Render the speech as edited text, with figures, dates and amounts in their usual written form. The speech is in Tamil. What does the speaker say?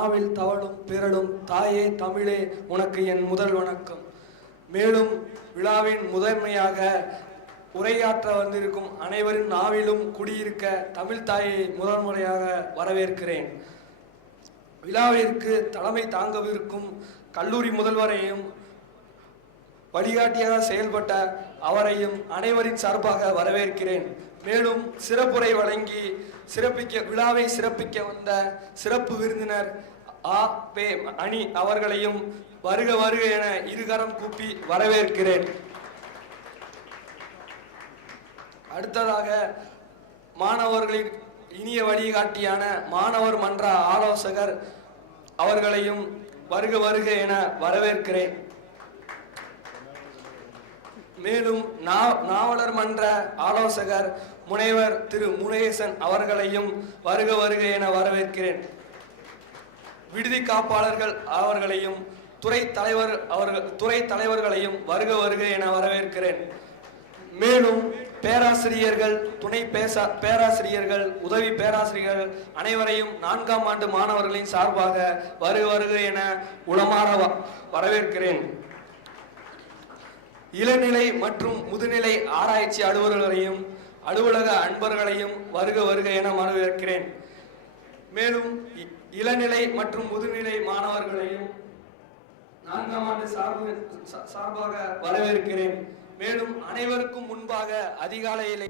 நாவில் தவழும் பிறழும் தாயே தமிழே உனக்கு என் முதல் வணக்கம். மேலும் விழாவின் முதன்மையாக உரையாற்ற வந்திருக்கும் அனைவரின் நாவிலும் குடியிருக்க தமிழ் தாயை முதல் முறையாக வரவேற்கிறேன். விழாவிற்கு தலைமை தாங்கவிருக்கும் கல்லூரி முதல்வரையும் வழிகாட்டியாக செயல்பட்ட அவரையும் அனைவரின் சார்பாக வரவேற்கிறேன். மேலும் சிறப்புரை வழங்கி விழாவை சிறப்பிக்க வந்த சிறப்பு விருந்தினர் A.P. அணி அவர்களையும் வருக வருக என இருகரம் கூப்பி வரவேற்கிறேன். அடுத்ததாக மாணவர்களின் இனிய வழிகாட்டியான மாணவர் மன்ற ஆலோசகர் அவர்களையும் வருக வருக என வரவேற்கிறேன். மேலும் நாவலர் மன்ற ஆலோசகர் முனைவர் திரு முனேசன் அவர்களையும் வருக வருக என வரவேற்கிறேன். விடுதி காப்பாளர்கள் அவர்களையும் துறை தலைவர்களையும் வருக வருக என வரவேற்கிறேன். மேலும் பேராசிரியர்கள், துணை பேராசிரியர்கள், உதவி பேராசிரியர்கள் அனைவரையும் 4ஆம் ஆண்டு மாணவர்களின் சார்பாக வருக வருக என உளமாற வரவேற்கிறேன். இளநிலை மற்றும் முதுநிலை ஆராய்ச்சி அலுவலர்களையும் அலுவலக அன்பர்களையும் வருக வருக என வரவேற்கிறேன். மேலும் இளநிலை மற்றும் முதுநிலை மாணவர்களையும் 4ஆம் ஆண்டு சார்பாக வரவேற்கிறேன். மேலும் அனைவருக்கும் முன்பாக அதிகாலையிலே